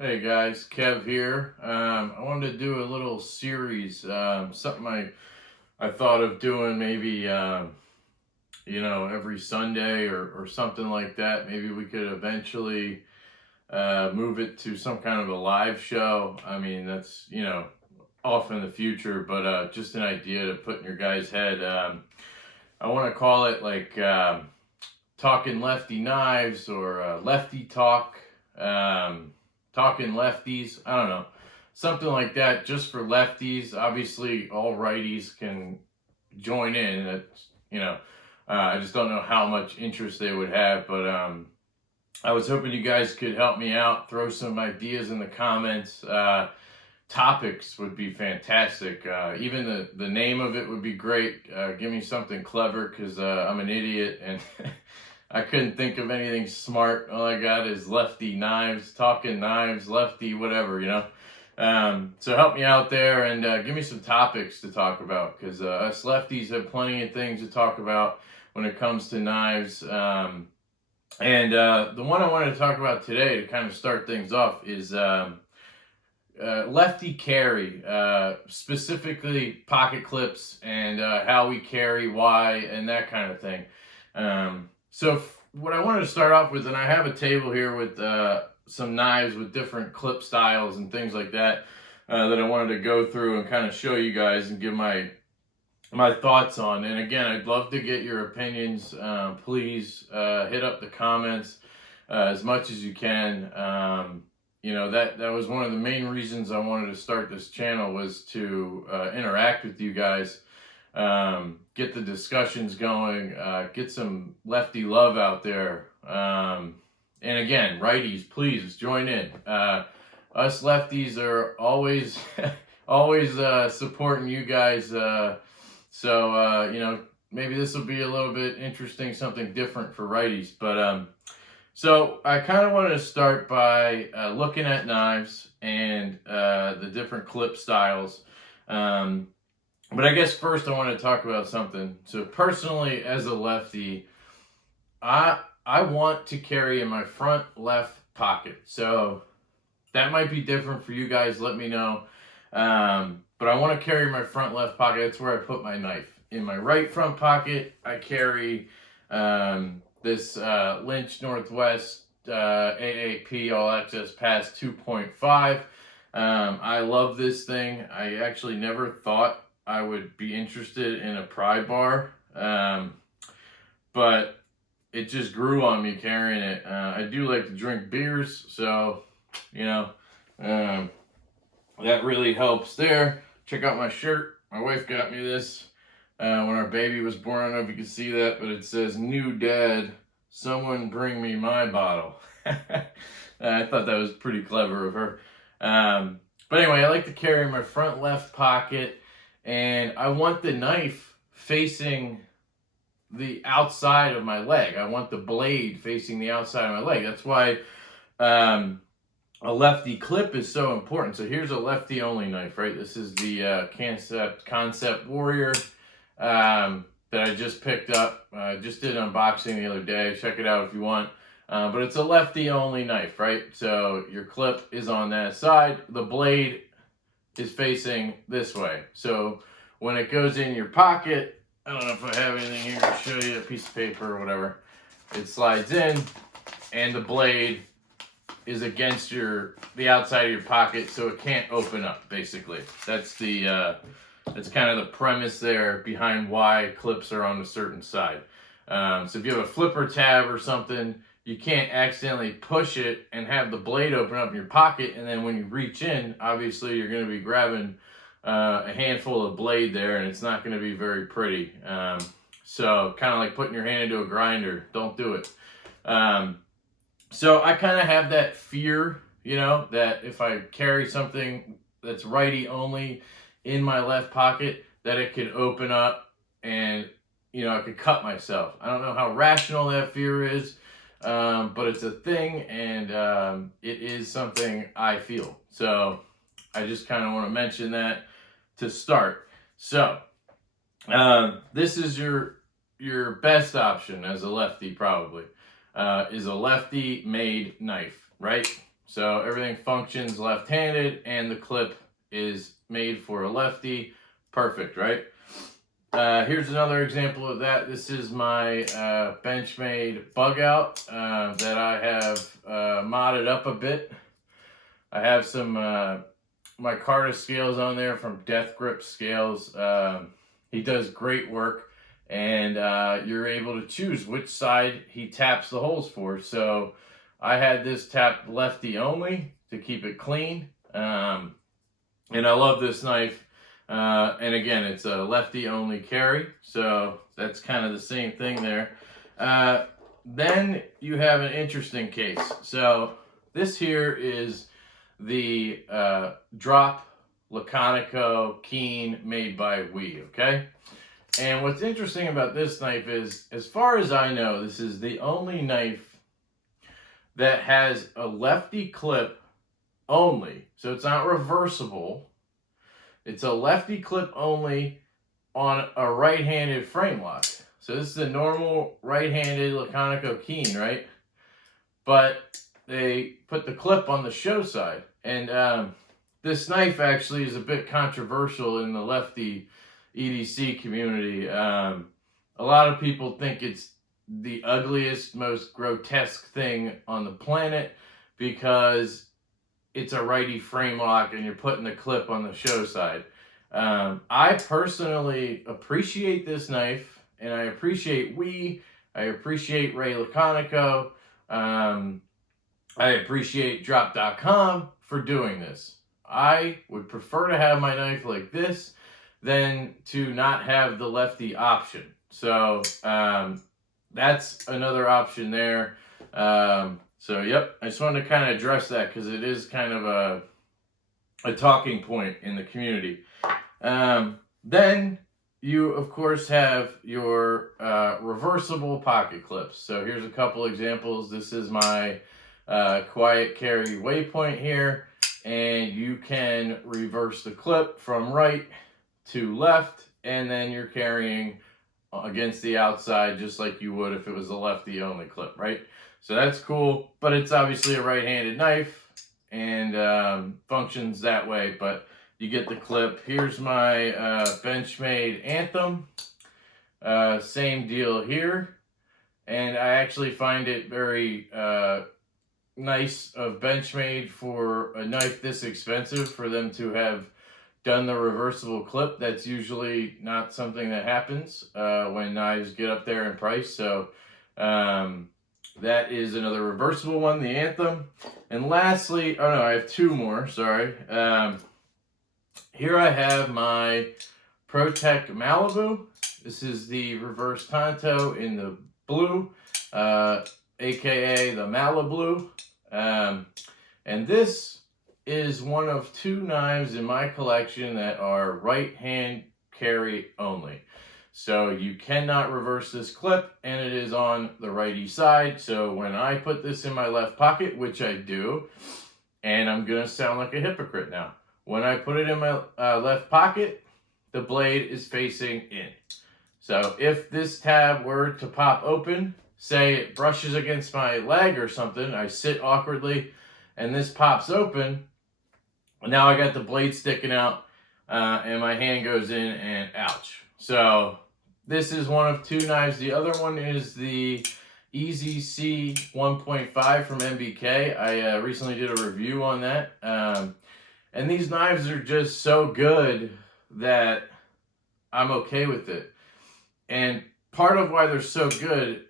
Hey guys, Kev here. I wanted to do a little series, something I thought of doing maybe, every Sunday or something like that. Maybe we could eventually move it to some kind of a live show. I mean, that's, off in the future, but just an idea to put in your guys' head. I want to call it like Talking Lefty Knives or Lefty Talk. Talking lefties. I don't know, something like that, just for lefties. Obviously, all righties can join in. I just don't know how much interest they would have, but I was hoping you guys could help me out. Throw some ideas in the comments. Topics would be fantastic. Even the name of it would be great. Give me something clever because I'm an idiot and I couldn't think of anything smart. All I got is lefty knives, talking knives, lefty, whatever. So help me out there and give me some topics to talk about because us lefties have plenty of things to talk about when it comes to knives. And the one I wanted to talk about today to kind of start things off is lefty carry, specifically pocket clips and how we carry, why, and that kind of thing. So what I wanted to start off with, and I have a table here with some knives with different clip styles and things like that that I wanted to go through and kind of show you guys and give my thoughts on. And again, I'd love to get your opinions. Please hit up the comments as much as you can. That was one of the main reasons I wanted to start this channel, was to interact with you guys. Get the discussions going, get some lefty love out there. And again, righties, please join in. Us lefties are always, always supporting you guys. Maybe this will be a little bit interesting, something different for righties. But so I kind of wanted to start by looking at knives and the different clip styles. But I guess first I want to talk about something. So personally, as a lefty, I want to carry in my front left pocket. So that might be different for you guys. Let me know. But I want to carry my front left pocket. That's where I put my knife. In my right front pocket, I carry this Lynch Northwest AAP All Access Pass 2.5. I love this thing. I actually never thought I would be interested in a pry bar, but it just grew on me carrying it. I do like to drink beers, so that really helps there. Check out my shirt. My wife got me this when our baby was born. I don't know if you can see that, but it says "New Dad, someone bring me my bottle." I thought that was pretty clever of her. But anyway, I like to carry my front left pocket. And I want the knife facing the outside of my leg. I want the blade facing the outside of my leg. That's why a lefty clip is so important. So here's a lefty only knife, right? This is the Concept Warrior that I just picked up. I just did an unboxing the other day. Check it out if you want. But it's a lefty only knife, right? So your clip is on that side. The blade is facing this way. So when it goes in your pocket, I don't know if I have anything here to show you, a piece of paper or whatever, it slides in and the blade is against the outside of your pocket, so it can't open up, basically. That's that's kind of the premise there behind why clips are on a certain side. So if you have a flipper tab or something, you can't accidentally push it and have the blade open up in your pocket, and then when you reach in, obviously you're going to be grabbing a handful of blade there, and it's not going to be very pretty. So kind of like putting your hand into a grinder. Don't do it. So I kind of have that fear, that if I carry something that's righty only in my left pocket, that it could open up and, I could cut myself. I don't know how rational that fear is. But it's a thing, and it is something I feel. So I just kind of want to mention that to start. So this is your best option as a lefty, probably, is a lefty made knife, right? So everything functions left-handed, and the clip is made for a lefty. Perfect, right? Here's another example of that. This is my Benchmade bug out that I have modded up a bit. I have some micarta scales on there from Death Grip Scales. He does great work, and you're able to choose which side he taps the holes for. So I had this tapped lefty only to keep it clean, and I love this knife. And again, it's a lefty only carry, so that's kind of the same thing there. Then you have an interesting case. So this here is the drop Laconico Keen made by We, okay? And what's interesting about this knife is, as far as I know, this is the only knife that has a lefty clip only. So it's not reversible. It's a lefty clip only on a right-handed frame lock. So this is a normal right-handed Laconico Keen, right? But they put the clip on the show side. And this knife actually is a bit controversial in the lefty EDC community. A lot of people think it's the ugliest, most grotesque thing on the planet because it's a righty frame lock and you're putting the clip on the show side. I personally appreciate this knife, and I appreciate I appreciate Ray Laconico. I appreciate drop.com for doing this. I would prefer to have my knife like this than to not have the lefty option. So that's another option there. So, yep, I just wanted to kind of address that because it is kind of a talking point in the community. Then you, of course, have your reversible pocket clips. So here's a couple examples. This is my quiet carry waypoint here, and you can reverse the clip from right to left, and then you're carrying against the outside just like you would if it was a lefty only clip, right? So that's cool, but it's obviously a right-handed knife and functions that way, but you get the clip. Here's my Benchmade Anthem. Same deal here. And I actually find it very nice of Benchmade for a knife this expensive for them to have done the reversible clip. That's usually not something that happens when knives get up there in price. So that is another reversible one, the Anthem. And lastly, oh no, I have two more, sorry. Here I have my Protect Malibu. This is the reverse Tonto in the blue, aka the Malibu. And this is one of two knives in my collection that are right-hand carry only. So you cannot reverse this clip, and it is on the righty side. So when I put this in my left pocket, which I do, and I'm going to sound like a hypocrite now. When I put it in my left pocket, the blade is facing in. So if this tab were to pop open, say it brushes against my leg or something, I sit awkwardly, and this pops open, now I got the blade sticking out, and my hand goes in, and ouch. So this is one of two knives. The other one is the Easy C 1.5 from MBK. I recently did a review on that. And these knives are just so good that I'm okay with it. And part of why they're so good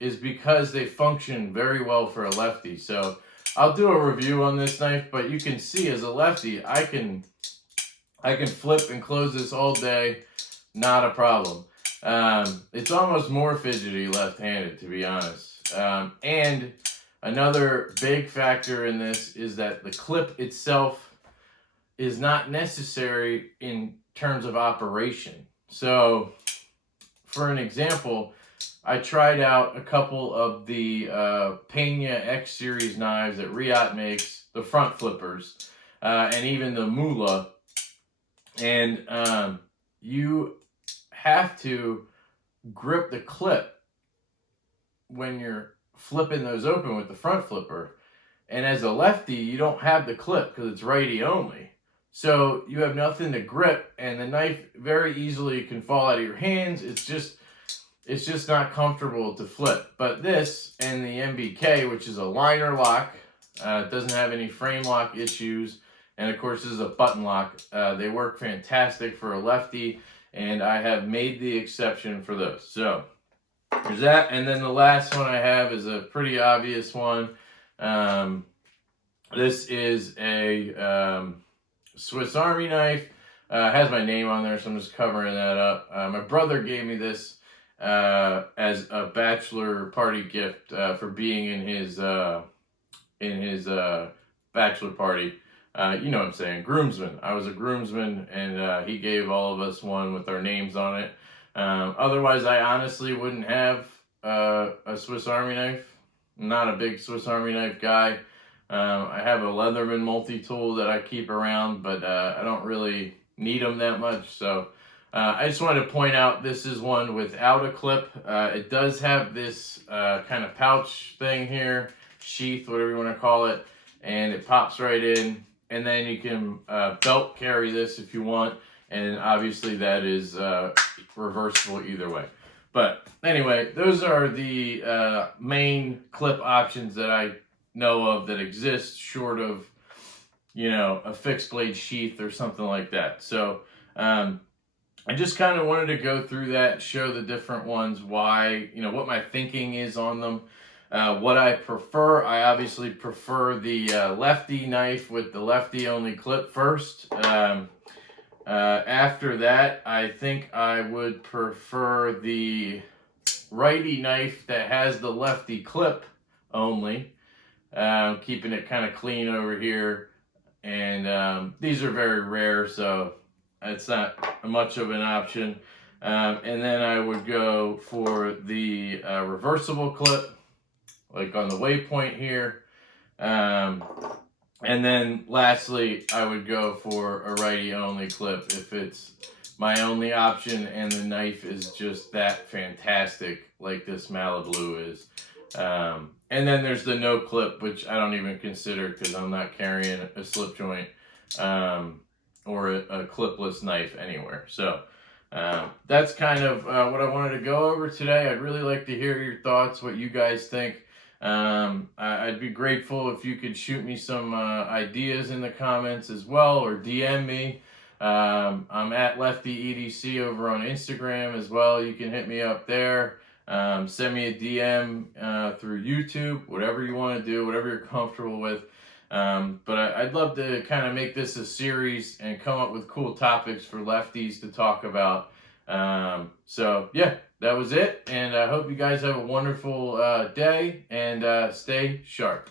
is because they function very well for a lefty. So I'll do a review on this knife, but you can see as a lefty, I can flip and close this all day, not a problem. It's almost more fidgety left-handed, to be honest. And another big factor in this is that the clip itself is not necessary in terms of operation. So, for an example, I tried out a couple of the Pena X Series knives that Riot makes, the front flippers, and even the Mula. And you have to grip the clip when you're flipping those open with the front flipper. And as a lefty, you don't have the clip because it's righty only. So you have nothing to grip, and the knife very easily can fall out of your hands. It's just not comfortable to flip. But this and the MBK, which is a liner lock, it doesn't have any frame lock issues. And of course, this is a button lock. They work fantastic for a lefty, and I have made the exception for those. So there's that. And then the last one I have is a pretty obvious one. This is a Swiss Army knife. Has my name on there, so I'm just covering that up. My brother gave me this as a bachelor party gift for being in his bachelor party. You know what I'm saying, groomsman. I was a groomsman, and he gave all of us one with our names on it. Otherwise, I honestly wouldn't have a Swiss Army knife. I'm not a big Swiss Army knife guy. I have a Leatherman multi-tool that I keep around, but I don't really need them that much. So I just wanted to point out this is one without a clip. It does have this kind of pouch thing here, sheath, whatever you want to call it, and it pops right in. And then you can belt carry this if you want, and obviously that is reversible either way. But anyway, those are the main clip options that I know of that exist, short of, you know, a fixed blade sheath or something like that. So I just kind of wanted to go through that, show the different ones, why, you know, what my thinking is on them. What I prefer, I obviously prefer the lefty knife with the lefty only clip first. After that, I think I would prefer the righty knife that has the lefty clip only. Keeping it kind of clean over here. And these are very rare, so it's not much of an option. And then I would go for the reversible clip, like on the waypoint here. And then lastly, I would go for a righty only clip if it's my only option and the knife is just that fantastic like this Malibu is. And then there's the no clip, which I don't even consider because I'm not carrying a slip joint or a clipless knife anywhere. So that's kind of what I wanted to go over today. I'd really like to hear your thoughts, what you guys think. I'd be grateful if you could shoot me some ideas in the comments as well, or DM me. I'm at Lefty EDC over on Instagram as well. You can hit me up there. Send me a DM through YouTube, whatever you want to do, whatever you're comfortable with. But I'd love to kind of make this a series and come up with cool topics for lefties to talk about. So yeah, that was it. And I hope you guys have a wonderful day and stay sharp.